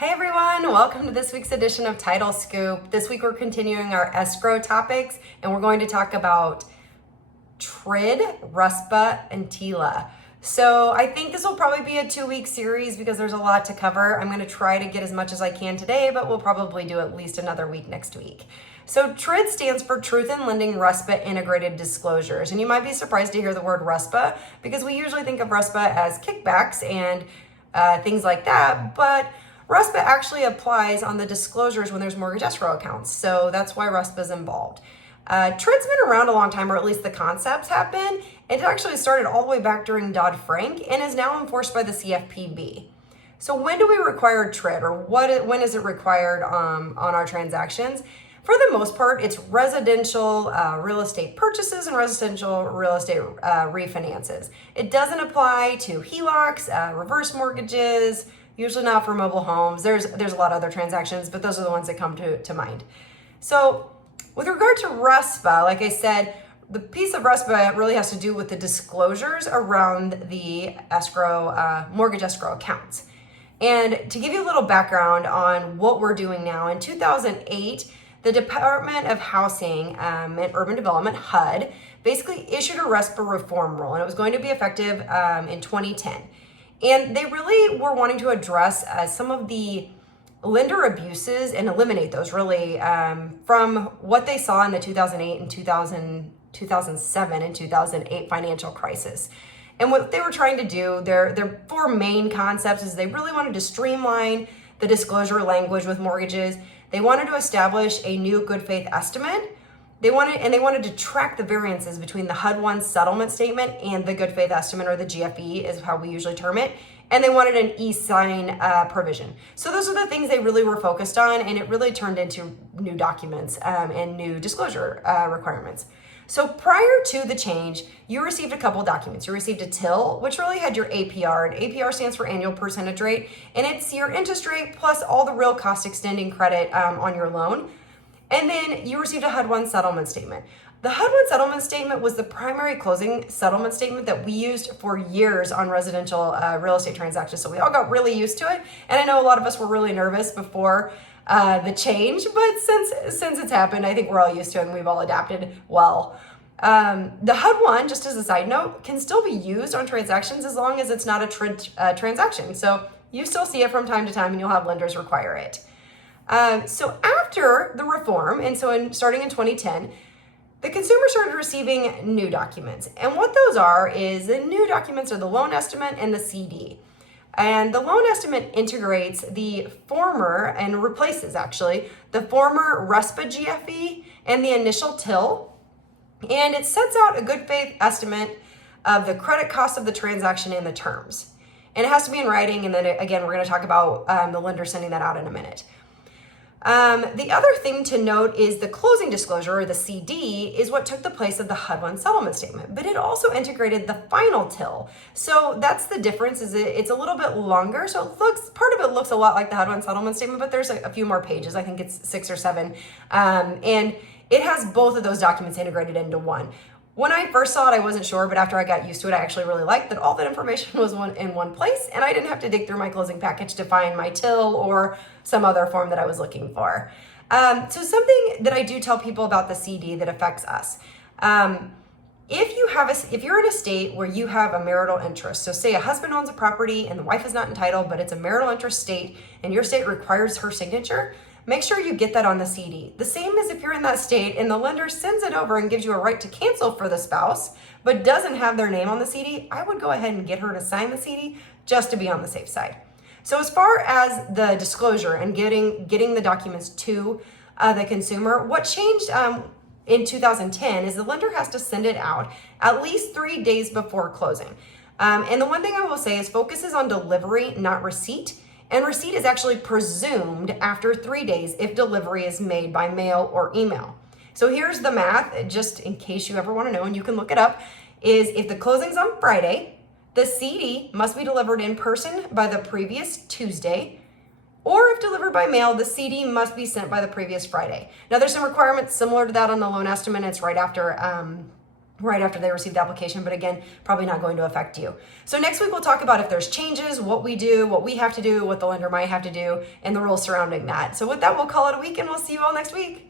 Hey everyone, welcome to this week's edition of Title Scoop. This week we're continuing our escrow topics and we're going to talk about TRID, RUSPA, and TILA. So I think this will probably be a 2-week series because there's a lot to cover. I'm going to try to get as much as I can today, but we'll probably do at least another week next week. So TRID stands for Truth in Lending RUSPA Integrated Disclosures. And you might be surprised to hear the word RUSPA because we usually think of RUSPA as kickbacks and things like that, but RUSPA actually applies on the disclosures when there's mortgage escrow accounts. So that's why RUSPA is involved. TRID's been around a long time, or at least the concepts have been. It actually started all the way back during Dodd-Frank and is now enforced by the CFPB. So when do we require TRID, or when is it required on our transactions? For the most part, it's residential real estate purchases and residential real estate refinances. It doesn't apply to HELOCs, reverse mortgages, usually not for mobile homes. There's a lot of other transactions, but those are the ones that come to mind. So with regard to RUSPA, like I said, the piece of RUSPA really has to do with the disclosures around the mortgage escrow accounts. And to give you a little background on what we're doing now, in 2008, the Department of Housing and Urban Development, HUD, basically issued a RUSPA reform rule, and it was going to be effective in 2010. And they really were wanting to address some of the lender abuses and eliminate those really from what they saw in the 2008 and 2007 and 2008 financial crisis. And what they were trying to do, their 4 main concepts is they really wanted to streamline the disclosure language with mortgages. They wanted to establish a new good faith estimate. They wanted to track the variances between the HUD-1 settlement statement and the good faith estimate, or the GFE is how we usually term it. And they wanted an e-sign provision. So those are the things they really were focused on, and it really turned into new documents and new disclosure requirements. So prior to the change, you received a couple documents. You received a TIL, which really had your APR, and APR stands for annual percentage rate, and it's your interest rate plus all the real cost extending credit on your loan. And then you received a HUD-1 settlement statement. The HUD-1 settlement statement was the primary closing settlement statement that we used for years on residential real estate transactions. So we all got really used to it. And I know a lot of us were really nervous before the change, but since it's happened, I think we're all used to it and we've all adapted well. The HUD-1, just as a side note, can still be used on transactions as long as it's not a TRID transaction. So you still see it from time to time and you'll have lenders require it. So after the reform, and so starting in 2010, the consumer started receiving new documents. And what those are is the new documents are the loan estimate and the CD. And the loan estimate integrates the former, and replaces actually, the former RUSPA GFE and the initial TIL. And it sets out a good faith estimate of the credit cost of the transaction and the terms. And it has to be in writing, and then again, we're going to talk about the lender sending that out in a minute. The other thing to note is the closing disclosure, or the CD, is what took the place of the HUD-1 settlement statement, but it also integrated the final TIL. So that's the difference, is it's a little bit longer. So part of it looks a lot like the HUD-1 settlement statement, but there's a few more pages. I think it's 6 or 7. And it has both of those documents integrated into one. When I first saw it, I wasn't sure, but after I got used to it, I actually really liked that all that information was in one place, and I didn't have to dig through my closing package to find my TIL or some other form that I was looking for. So something that I do tell people about the CD that affects us. If you're in a state where you have a marital interest, so say a husband owns a property and the wife is not entitled, but it's a marital interest state, and your state requires her signature, make sure you get that on the CD. The same as if you're in that state and the lender sends it over and gives you a right to cancel for the spouse, but doesn't have their name on the CD, I would go ahead and get her to sign the CD just to be on the safe side. So as far as the disclosure and getting the documents to the consumer, what changed in 2010 is the lender has to send it out at least 3 days before closing. And the one thing I will say is focuses on delivery, not receipt. And receipt is actually presumed after 3 days if delivery is made by mail or email. So here's the math, just in case you ever want to know, and you can look it up, is if the closing's on Friday, the CD must be delivered in person by the previous Tuesday, or if delivered by mail, the CD must be sent by the previous Friday. Now there's some requirements similar to that on the loan estimate. It's right after right after they receive the application, but again, probably not going to affect you. So next week we'll talk about if there's changes, what we do, what we have to do, what the lender might have to do, and the rules surrounding that. So with that, we'll call it a week and we'll see you all next week.